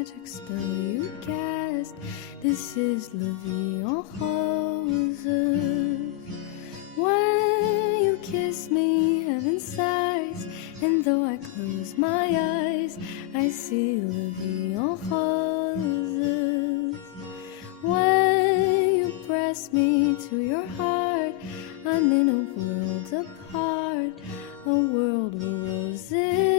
magic spell you cast. This is la vie en rose. When you kiss me, heaven sighs, and though I close my eyes, I see la vie en roses. When you press me to your heart, I'm in a world apart, a world where roses